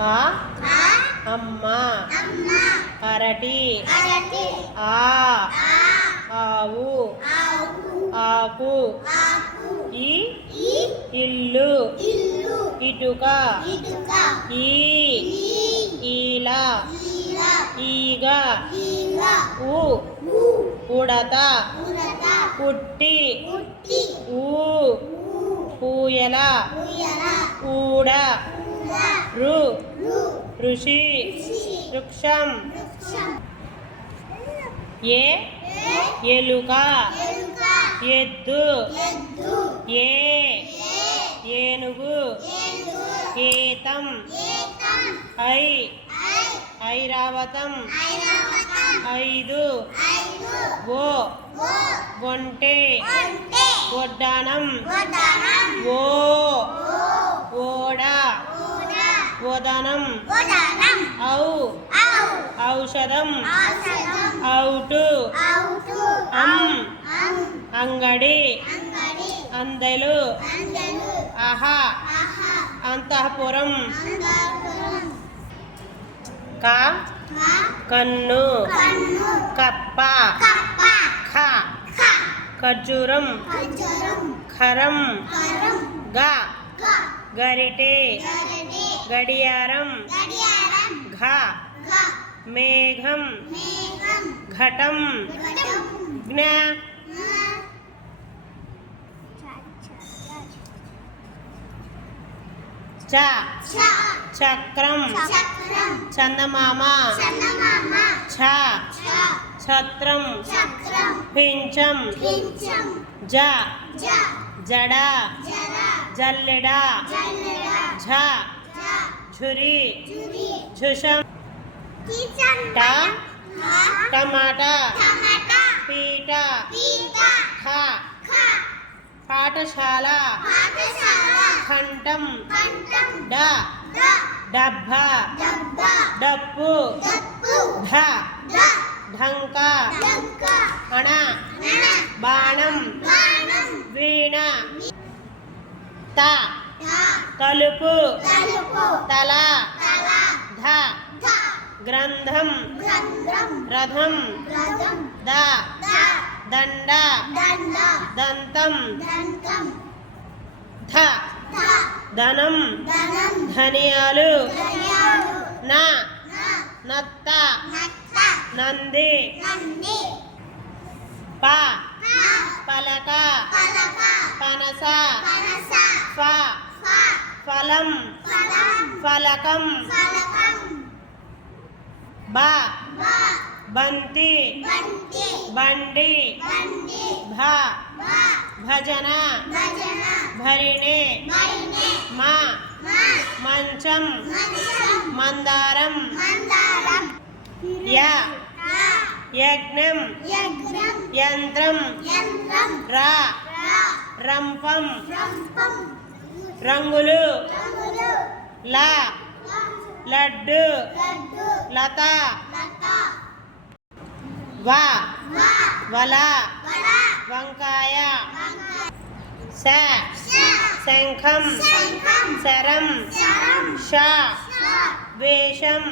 ఆ అమ్మ అరటి ఆ ఆవు ఆకు ఈ ఇల్లు ఇటుక ఈ ఈల ఈగ ఉడత పుట్టి ఊ ఊయల ఊడ ఋషి వృక్షం ఎలుక ఎద్దు ఏనుగు ఏతం ఐరావతం ఐదు ఒంటె వడ్డానం ఓడ ఓదనం ఔషధం ఔటు అంగడి అందెలు అంతఃపురం కన్ను కప్ప ఖర్జూరం ఖరం గరిటె గడియారం మేఘం ఘటం చక్రం చందమామ ఛత్రం పించం జడ జల్లెడ ఝురి ఝుషం టమాటా పీట పాఠశాల కంఠం డబ్బా డప్పు ఢంక అణ బాణం వీణ తలుపు తల గ్రంథం రథం దండ దంతం ధనం ధనియాలు నత్త నంది పలక పనస ఫలం ఫలకం బంతి బండి భజన భరిణి మంచం మందారం యజ్ఞం యంత్రం రంపం రంగులు లడ్డు లత వల వంకాయ శంఖం శరం వేషం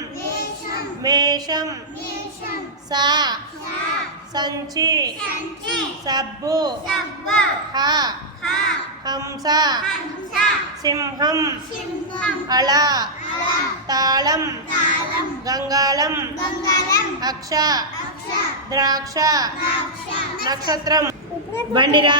మేషం సంచి సబ్బు హంస సింహం అళ తాళం గంగాళం అక్ష ద్రాక్ష నక్షత్రం బండిరా